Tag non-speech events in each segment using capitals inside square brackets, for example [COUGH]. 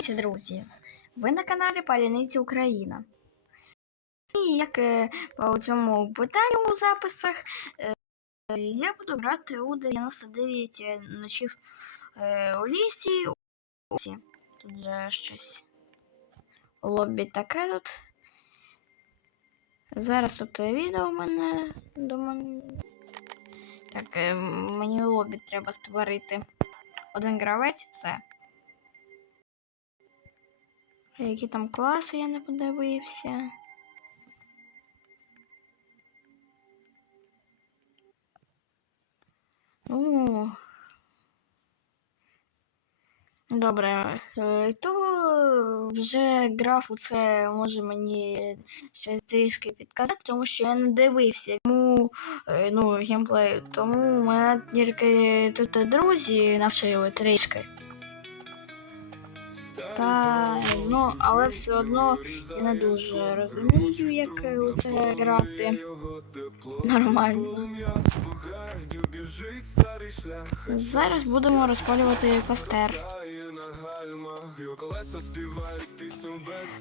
Привіт, друзі! Ви на каналі Паляниці Україна. І як е, по цьому питанню у записах, е, я буду грати у 99 ночів е, у лісі. У лісі. Тут же щось лобі таке тут. Зараз тут відео у мене мене. Так, мені лобі треба створити. Один гравець, все. Які там класи я не подивився. Ну. Добре, е, то вже граф це може мені щось трішки підказати, тому що я не дивився тому, е, ну, геймплею, тому мене тільки тут друзі навчили трішки. Та, ну, але все одно я не дуже розумію, як е, у це грати нормально. Зараз будемо розпалювати костер.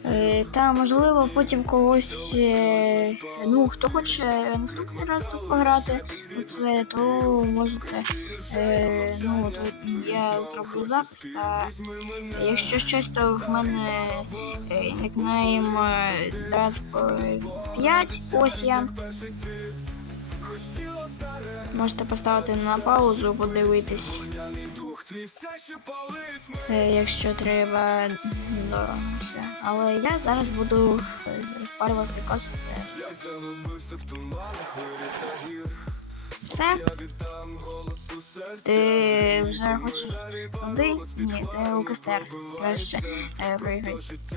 Е, Та можливо потім когось, е, ну хто хоче наступний раз тут пограти у це, то можете. Е, ну, то я зроблю запис, та якщо щось, то в мене нікнейм раз 5, ось я. Можете поставити на паузу, подивитись. Е, Якщо треба, да, все. Але я зараз буду е, розпалювати костер. Все. Ти вже хочеш туди? Ні, ти у костер. Краще е, пригай.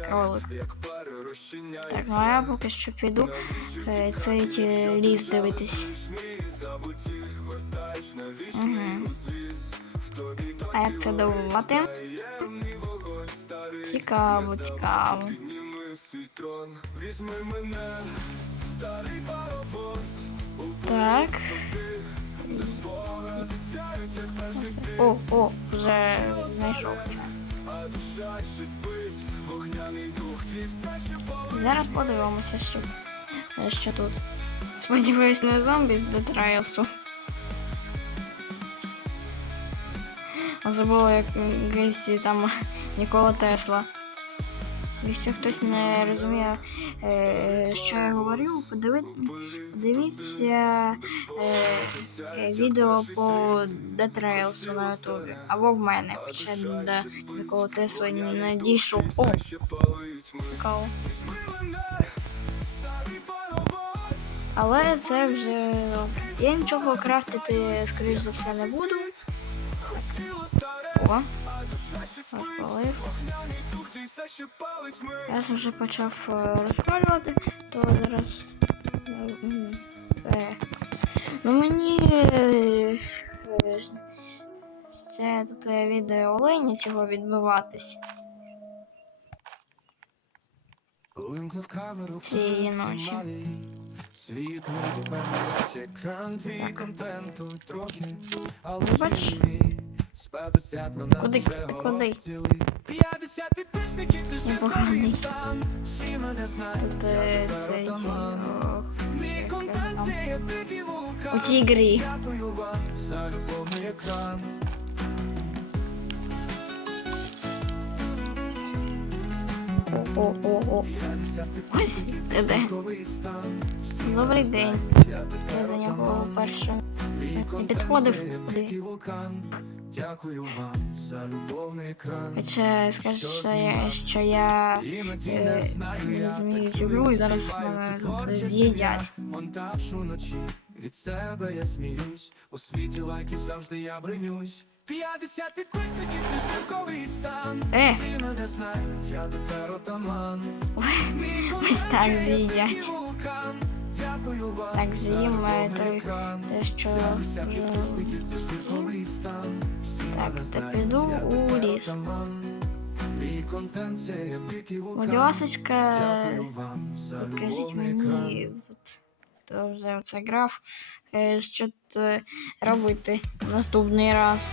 Кролик. Так, ну а я поки що піду е, цей ліс дивитись. Угу. А як це добувати? Цікаво, цікаво. Так. О, о, вже знайшов це. Зараз подивимося, що, що тут. Сподіваюсь, не зомбі з Детрайлсу. Забула, як Гейсі там [LAUGHS] Нікола Тесла. Якщо хтось не розуміє, е, що я говорю, подивіться е, е, відео по Детрейлсу на Ютубі. Або в мене, хоча до Нікола Тесла не дійшов. О! Цікаво. Але це вже. Я нічого крафтити, скоріш за все, не буду. О, розпалив. Я вже почав е, розпалювати, то зараз е, це. Ну мені е, ще тут відео Олені цього відбиватись. Цієї ночі. Світ не екран твій контенту трохи, але Бач. Мій з 50 на нас Куди? Куди? голод цілий. 50 підписників, це Непоганий. Тут е, цей о, у цій грі. Дякую вам за любовний екран. О, о, о, о. Ось стан. Добрий день. Я до нього. Мій Не підходив куди. Дякую вам за любовний екран. Хоча скажу, що я, що я е, не розумію цю гру і зараз мене сім'я. з'їдять. Монтаж уночі, від себе я сміюсь. У світі лайків завжди я бронюсь. 50 підписників, це зірковий стан. Е, Всі мене знають, я тепер отаман. Ось так з'їдять. Так, з'їм той те, що 50 вже підписників, це зірковий стан. Всі Так, мене та піду у ліс. Будь ласочка, покажіть мені, тут, хто вже в це грав, е, що е, робити наступний раз.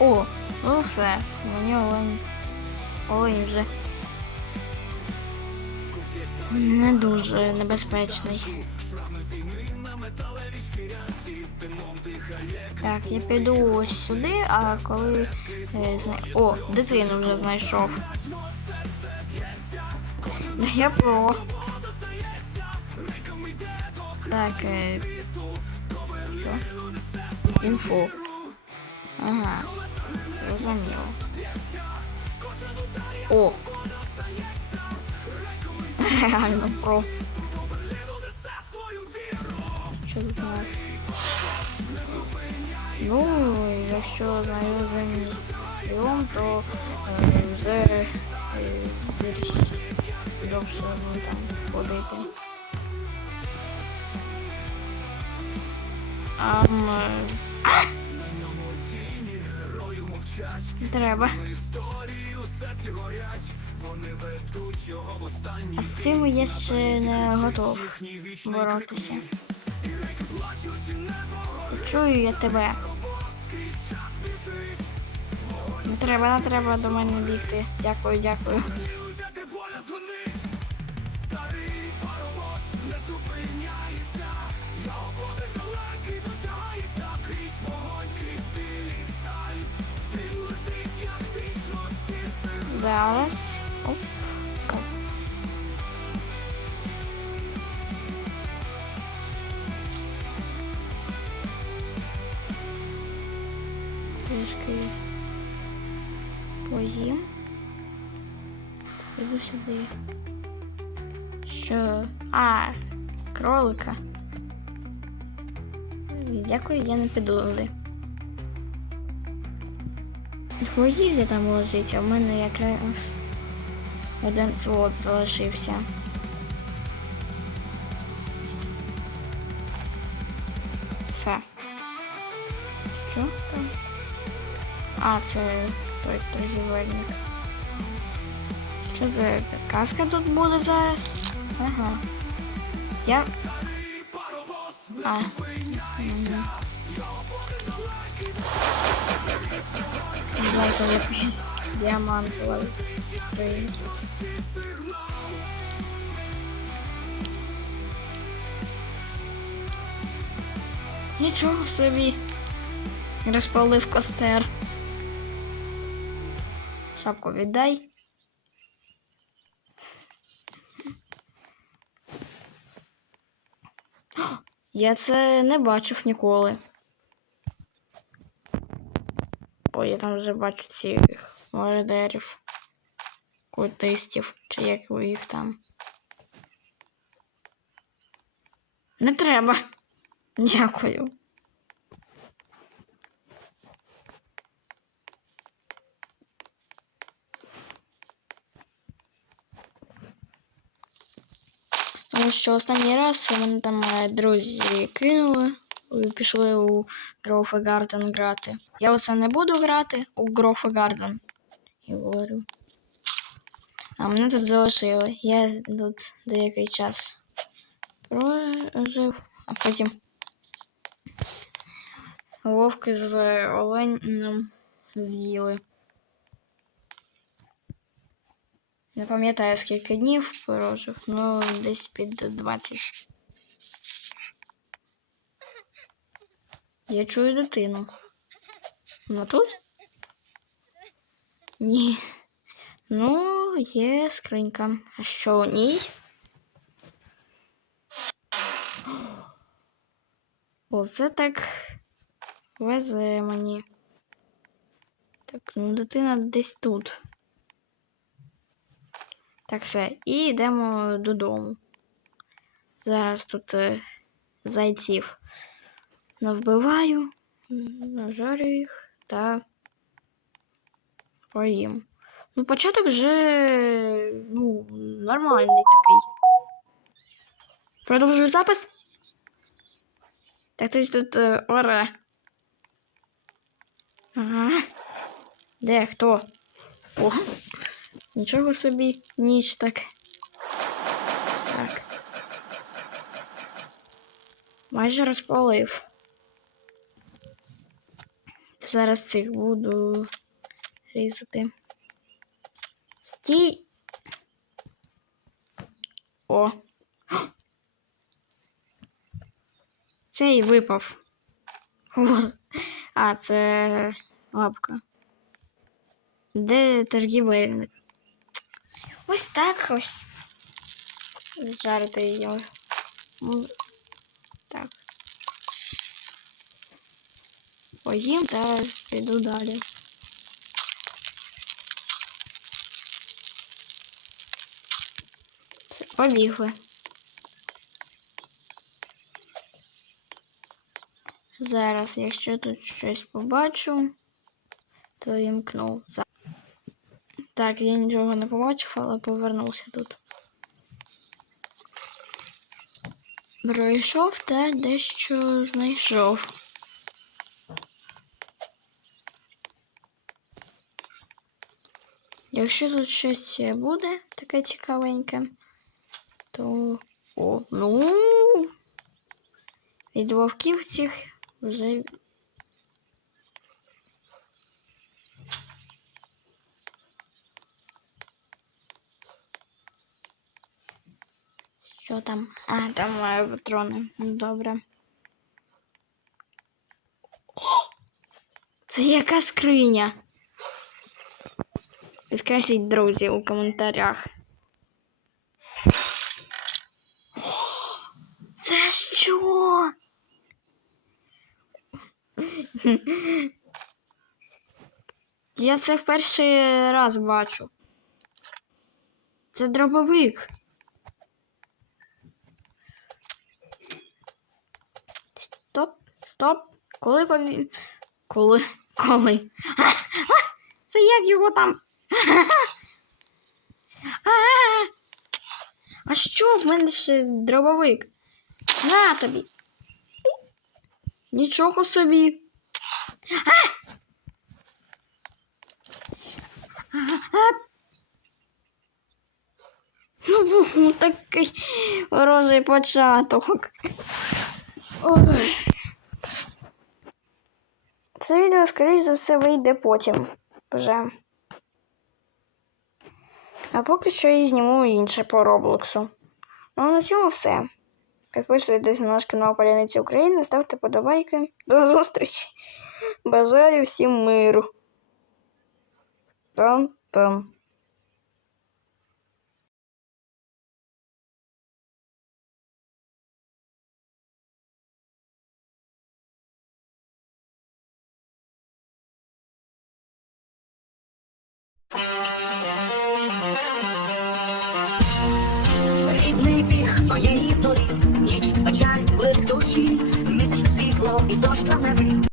О, ну все. Мені олень. Олень вже. Не дуже небезпечний. Так, я піду ось сюди, а коли. Е. О, дитину вже знайшов. Я про. Так, е... що? Інфу. Ага. Зрозуміло. О! Реально про. Що тут у нас? Ну, якщо знаю прийом, то е, вже е, більш довше ну, там ходити. Ам, е, а! Не Треба. А з цим я ще не готов боротися. Та чую я тебе. Не треба, не треба до мене бігти. Дякую, дякую. Зараз. Трішки поїм. Піду сюди. Що? А, кролика. Дякую, я не піду туди. Вугілля там лежить, а в мене якраз один слот залишився. Все. Що там? А, це той торгівельник. Що за підказка тут буде зараз? Ага. Я. А. Давайте якийсь Нічого собі. Розпалив костер. Шапку віддай. Я це не бачив ніколи. Ой, я там вже бачу цих мародерів, культистів, чи як у їх там. Не треба. Дякую. Тому що останній раз мене там е, друзі кинули і пішли у Grove Garden грати. Я оце не буду грати у Grove Garden. Я говорю. А мене тут залишили. Я тут деякий час прожив, а потім вовки з оленем з'їли. Не пам'ятаю, скільки днів прожив, ну десь під 20. Я чую дитину. Вона тут? Ні. Ну, є скринька. А що у ній? Оце так везе мені. Так, ну дитина десь тут. Так, все. І йдемо додому. Зараз тут е, зайців навбиваю, нажарю їх та поїм. Ну, початок вже ну, нормальний такий. Продовжую запис. Так хтось тут е, оре. Ага. Де хто? О, нічого собі, ніч так. Так. Майже розпалив. Зараз цих буду різати. Стій. О. Цей випав. А, це лапка. Де торгівельник? Ось так ось. Жарити її. Так. Поїм та піду далі. Все, побігли. Зараз, якщо тут щось побачу, то вімкну. За- Так, я нічого не побачив, але повернувся тут. Пройшов та дещо знайшов. Якщо тут щось буде таке цікавеньке, то. О, ну. Від вовків цих вже. Що там? А, там має патрони. Добре. [GASPS] Це яка скриня? Підкажіть, друзі, у коментарях. [GASPS] Це що? Я це в перший раз бачу. Це дробовик. Стоп, стоп. Коли пові... Коли? Коли? А, [LAUGHS] а, це як його там? А, [LAUGHS] а що в мене ще дробовик? На тобі. Нічого собі. А! А! Ну, такий ворожий початок. Ой. Це відео, скоріш за все, вийде потім. Вже. А поки що я зніму інше по Роблоксу. Ну, на цьому все. Підписуйтесь на наш канал Паляниці України, ставте подобайки. До зустрічі. Бажаю всім миру. Там-там. boş